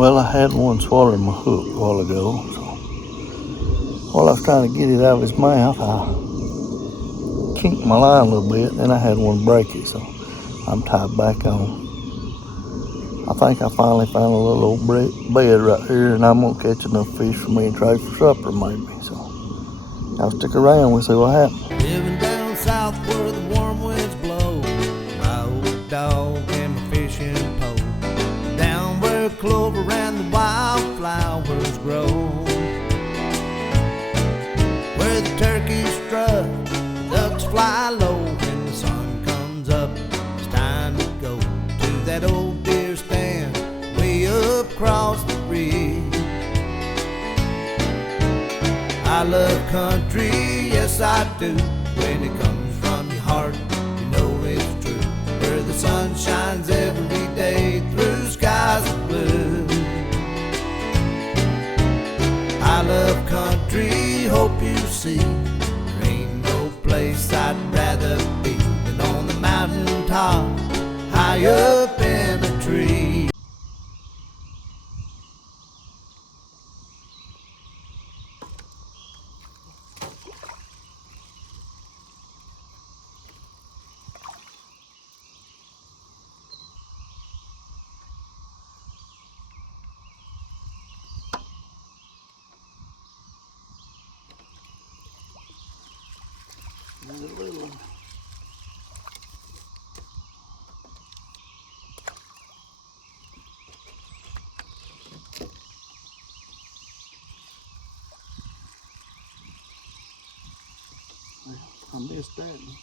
Well, I had one swallowing my hook a while ago, so while I was trying to get it out of his mouth, I kinked my line a little bit, then I had one break it, so I'm tied back on. I think I finally found a little old bed right here, and I'm gonna catch enough fish for me and trade for supper maybe, so I'll stick around, we'll see what happens. Living down south where the warm winds blow, my old dog and my fishing pole, down where clover and the wildflowers grow, where the turkeys strut, the ducks fly low, when the sun comes up, it's time to go to that old deer stand way up across the ridge. I love country, yes I do. When it comes from your heart, you know it's true. Where the sun shines every day through skies of blue. I love country, hope you see. There ain't no place I'd rather be than on the mountain top, high up in a tree. There's a little one. I missed that one.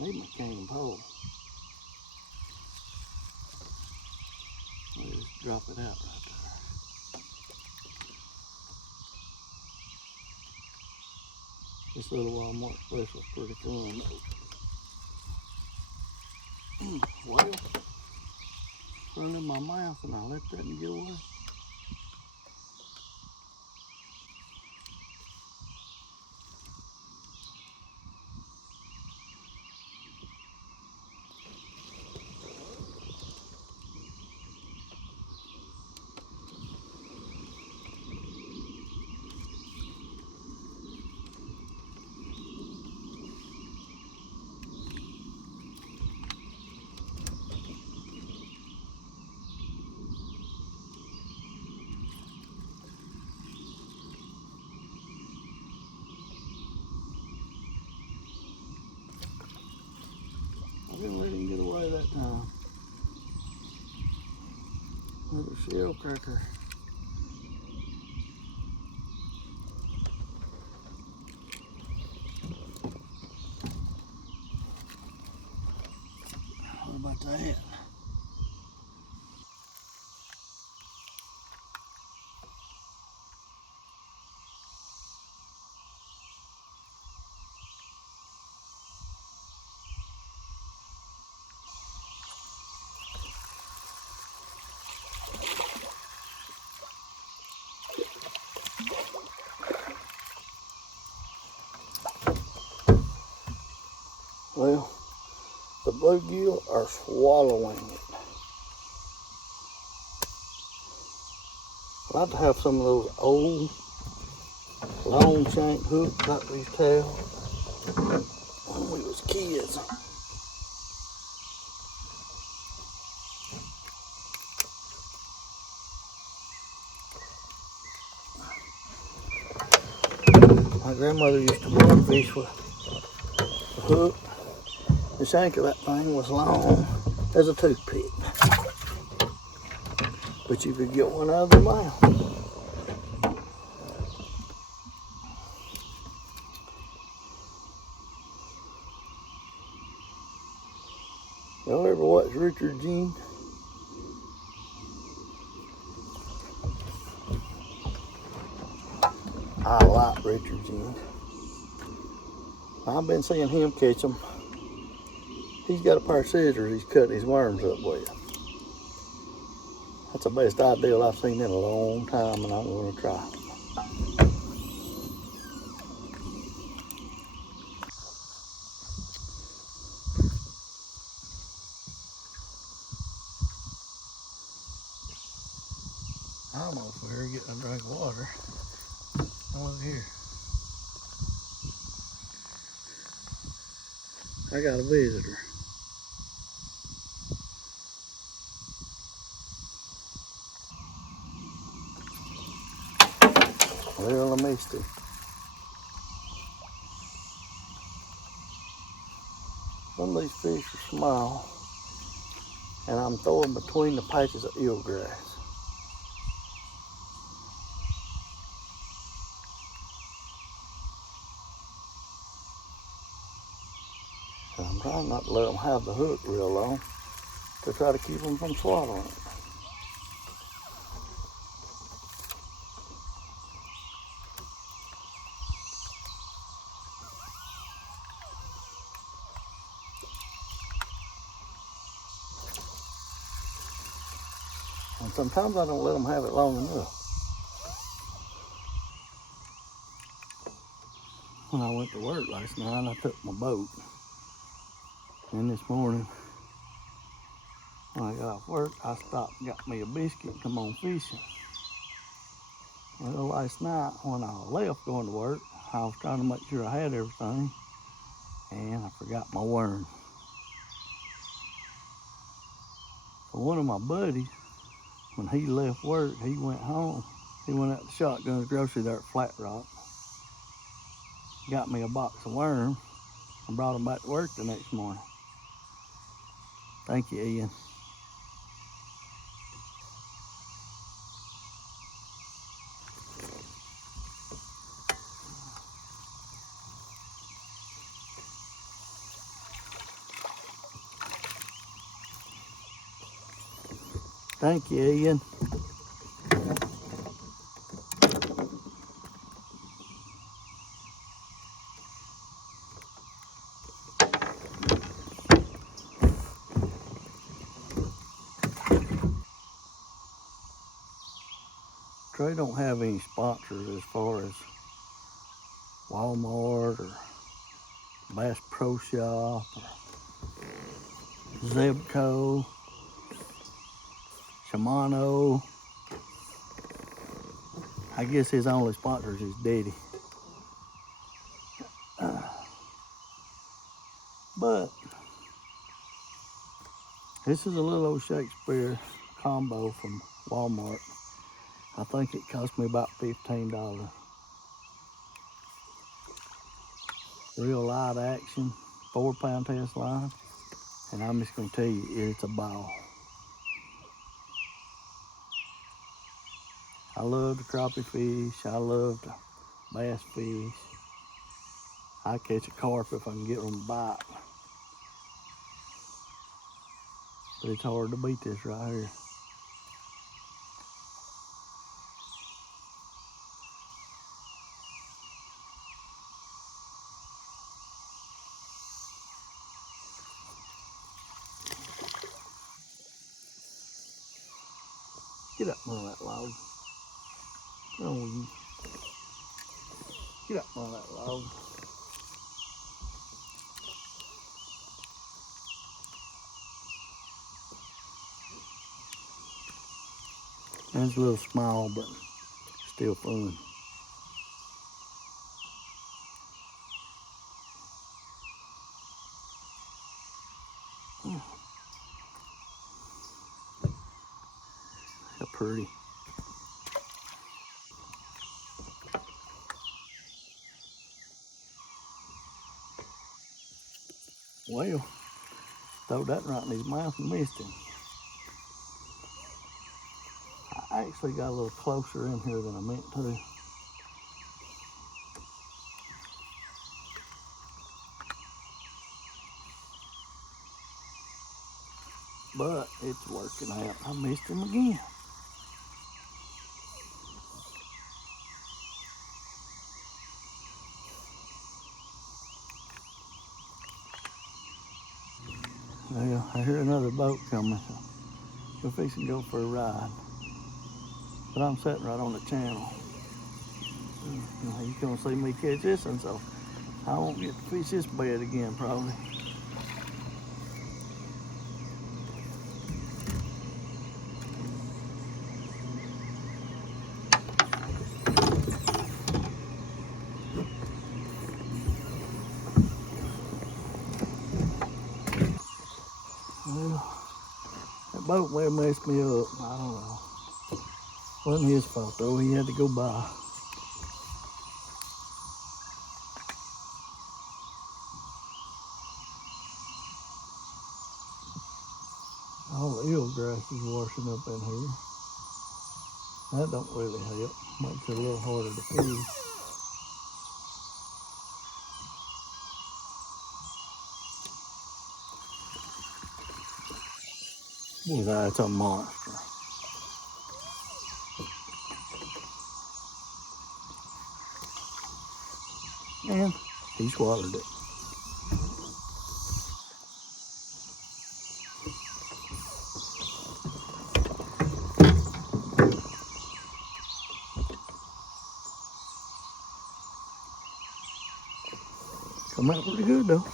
Need my cane pole. I'll just drop it out right there. This little Walmart special's pretty fun though. Well, run in my mouth and I let that get away. I didn't let him get away that time. Little shell cracker. What about that? Well, the bluegill are swallowing it. I like to have some of those old long shank hooks like we used to have when we was kids. My grandmother used to bring fish with a hook. The shank of that thing was long as a toothpick, but you could get one out of the mouth. Y'all ever watch Richard Gere? I like Richard Gere. I've been seeing him catch them. He's got a pair of scissors he's cutting his worms up with. That's the best idea I've seen in a long time, and I'm going to try. here getting a drink of water. Oh, look here. I got a visitor. Well, I missed him. Some of these fish are small, and I'm throwing between the patches of eelgrass. And I'm trying not to let them have the hook real long to try to keep them from swallowing it. And sometimes I don't let them have it long enough. When I went to work last night, I took my boat. And this morning, when I got off work, I stopped and got me a biscuit and come on fishing. Well, last night when I left going to work, I was trying to make sure I had everything, and I forgot my worm. So one of my buddies, when he left work, he went home. He went out to Shotgun's grocery there at Flat Rock, got me a box of worms, and brought them back to work the next morning. Thank you, Ian. Thank you, Ian. Trey don't have any sponsors as far as Walmart or Bass Pro Shop or Zebco, Shimano. I guess his only sponsor is his daddy. But this is a little old Shakespeare combo from Walmart. I think it cost me about $15. Real light action, 4-pound test line. And I'm just gonna tell you, it's a ball. I love the crappie fish. I love the bass fish. I catch a carp if I can get them to bite. But it's hard to beat this right here. Get up on that log. Oh, you. Get up on that log. That's a little small, but still fun. How pretty. Well, throw that right in his mouth and missed him. I actually got a little closer in here than I meant to. But it's working out. I missed him again. Well, I hear another boat coming, so we're fixing to go for a ride. But I'm sitting right on the channel. You're gonna see me catch this one, so I won't get to fish this bed again probably. boat may have messed me up. I don't know. Wasn't his fault though, he had to go by. All the eelgrass is washing up in here. That don't really help. Makes it a little harder to fish. Boy, that's a monster. And he swallowed it. Come out pretty good though.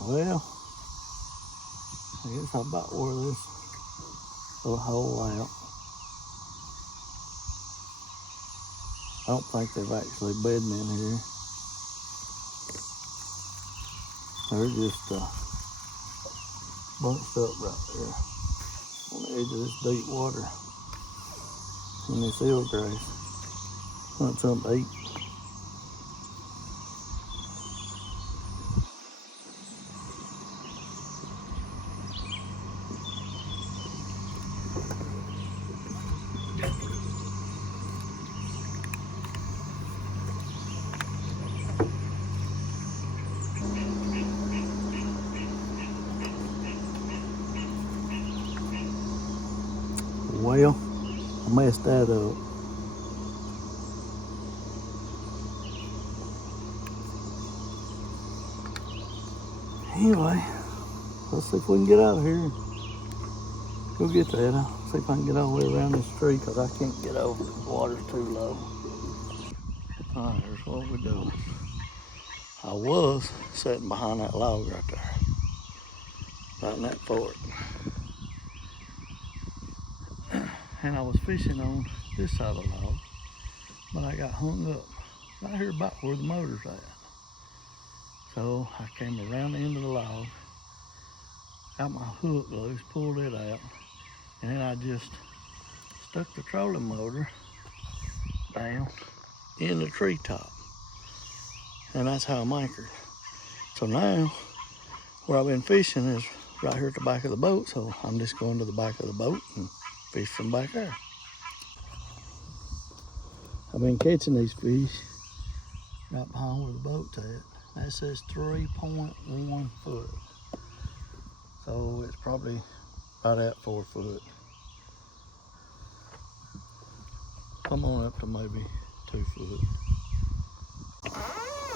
Well, I guess I about wore this little hole out. I don't think they've actually bedding in here. They're just bunched up right there on the edge of this deep water in this eelgrass. Want something to eat. Well, I messed that up. Anyway, let's see if we can get out of here and go get that. I'll see if I can get all the way around this tree because I can't get over it. The water's too low. All right, here's what we're doing. I was sitting behind that log right there, right in that fort. And I was fishing on this side of the log, but I got hung up right here about where the motor's at. So I came around the end of the log, got my hook loose, pulled it out, and then I just stuck the trolling motor down in the treetop. And that's how I'm anchored. So now, where I've been fishing is right here at the back of the boat, so I'm just going to the back of the boat and fish from back there. I've been catching these fish right behind where the boat's at. That says 3.1 foot. So it's probably right at 4 foot. Come on up to maybe 2 foot.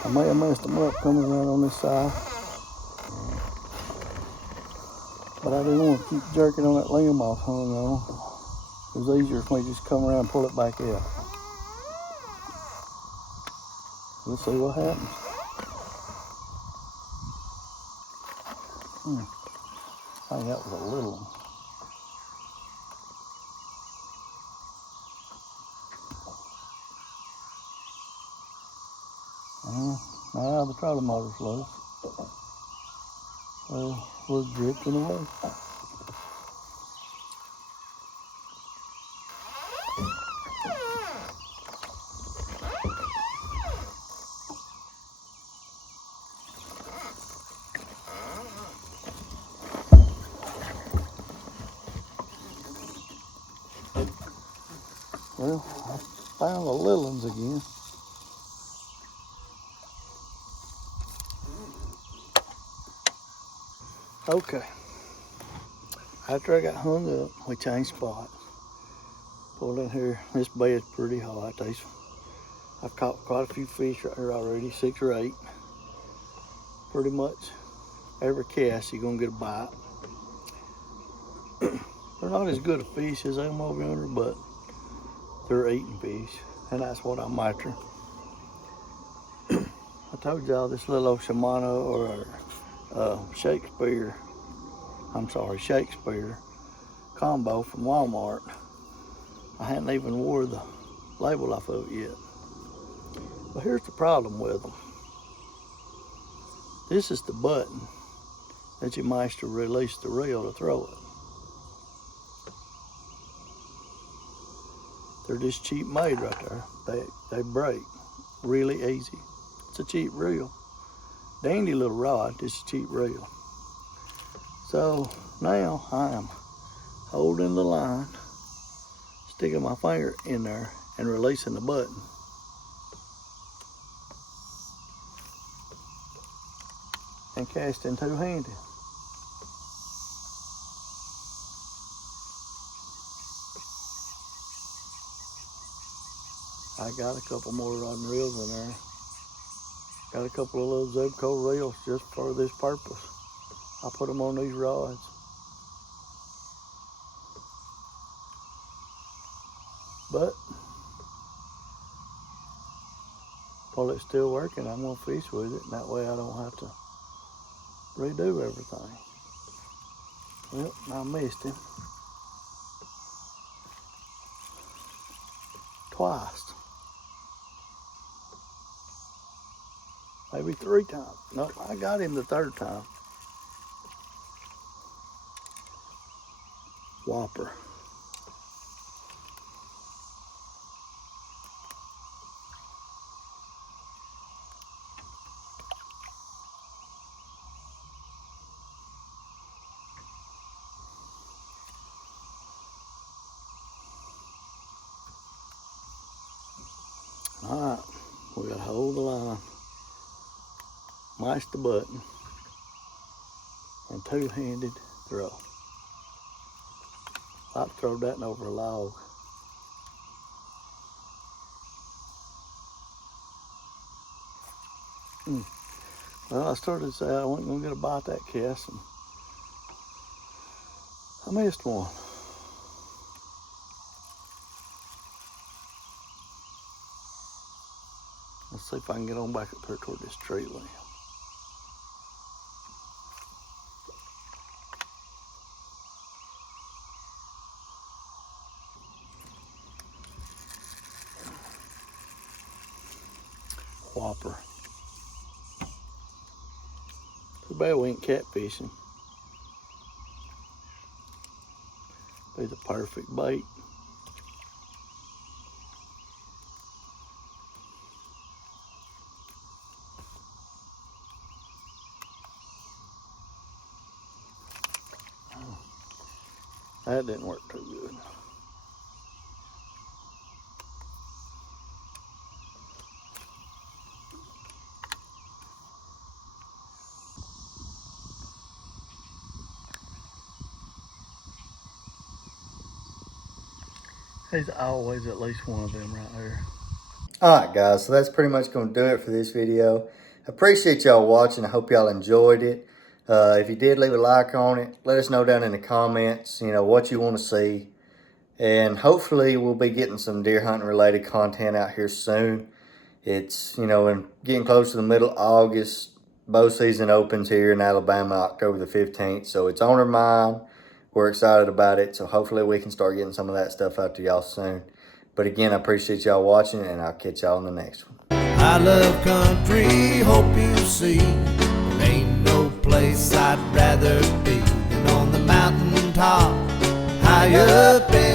I may have messed them up coming around on this side, but I didn't want to keep jerking on that limb I was hung on. It was easier for me to just come around and pull it back out. We'll see what happens. I think that was a little one. Now the trolling motor's loose. So we're drifting away. Well, I found the little ones again. Okay. After I got hung up, we changed spots. Pulled in here. This bed's pretty hot. I've caught quite a few fish right here already, 6 or 8. Pretty much every cast you're gonna get a bite. They're not as good a fish as them over yonder, but they're eating fish, and that's what I'm after. I told y'all this little Shimano or Shakespeare combo from Walmart. I hadn't even wore the label off of it yet. But here's the problem with them. This is the button that you mash to release the reel to throw it. They're just cheap made right there. They break really easy. It's a cheap reel. Dandy little rod, just a cheap reel. So now I am holding the line, sticking my finger in there and releasing the button. And casting two-handed. I got a couple more rod and reels in there. Got a couple of little Zebco reels just for this purpose. I put them on these rods. But while it's still working, I'm gonna fish with it, and that way I don't have to redo everything. Well, I missed him twice. Maybe 3 times. Nope, I got him the 3rd time. Whopper. All right, we gotta hold the line, mash the button, and two-handed throw. I'd throw that over a log. Well, I started to say I wasn't gonna get a bite that cast, and I missed one. Let's see if I can get on back up here toward this tree limb. Whopper. Too bad we ain't catfishing. Be the perfect bait. That didn't work too good. There's always at least one of them right there. Alright guys, so that's pretty much going to do it for this video. Appreciate y'all watching. I hope y'all enjoyed it. If you did, leave a like on it. Let us know down in the comments, what you want to see. And hopefully we'll be getting some deer hunting related content out here soon. It's, and getting close to the middle of August. Bow season opens here in Alabama October the 15th. So it's on our mind. We're excited about it. So hopefully we can start getting some of that stuff out to y'all soon. But again, I appreciate y'all watching, and I'll catch y'all in the next one. I love country, hope you see. There ain't no place I'd rather be than on the mountain top, high up in